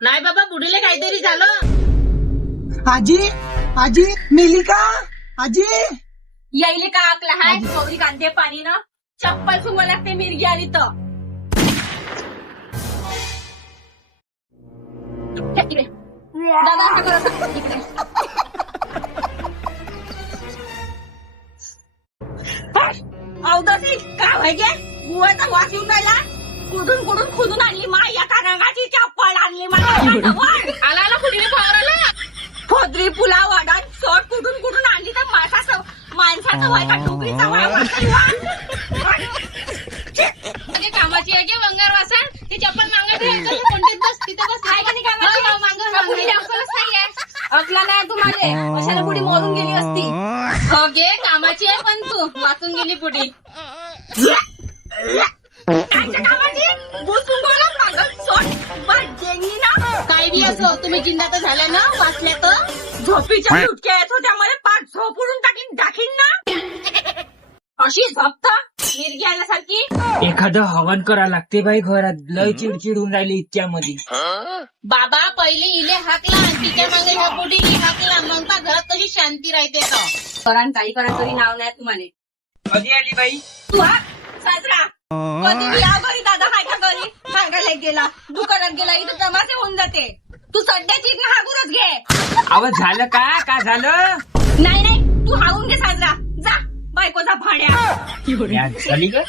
नाही बाबा, बुडीले काहीतरी झालं. आजी आजी मेली का आजी? यायले का आकला हाय गौरी कांदे पाणी ना चप्पल सुंग लागते मिरगी आली तर इकडे. दादा असं करत इकडे. अवदसी का व्हायचे गुवाचा वास येऊन राहिला. कुठून कुठून खुदून आणली मा या रंगाची चप्पल आणली आला आला कुठे फवाराला खोदरी पुलाव वाडा शॉट कुठून कुठून आणली तर माणसाचं वय का ठोकरीचा वय कामाची आहे की वंगार वासा ती चप्पल मागत कोणतीच बस तिथे बस काय कधी कामाची अकला नाही तुम्हाला अशाला पुढे मरून गेली असती. हो गे कामाची आहे पण तू वाचून गेली पुढे काही बी असो तुम्ही जिंदा तर झाल्या ना, वाचल्या तर. झोपीच्या सुटक्या येत होत्या मला पाठ झोपडून टाकीन ना अशी झोपत मिरगी आल्यासारखी. एखादं हवन करा लागते बाई घरात, लय चिडचिड होऊन राहिली इतक्यामध्ये. बाबा पहिले इले हाकला आणि तिच्या मागे ह्या बुडीली हाकला, मग का घरात कशी शांती राहते तर. करा काही करा तरी नाव नाही तुम्हाला. कधी आली बाई? तू हा साजरा कधी या घरी दादा हाय का घरी सांगायला गेला दुकानात गेला इथं तमाशे होऊन जाते. तू सध्याची हागूनच घे. आवाज झालं का झालं? नाही तू हागून घे साजरा जा बायकोचा भाड्या. झाली का?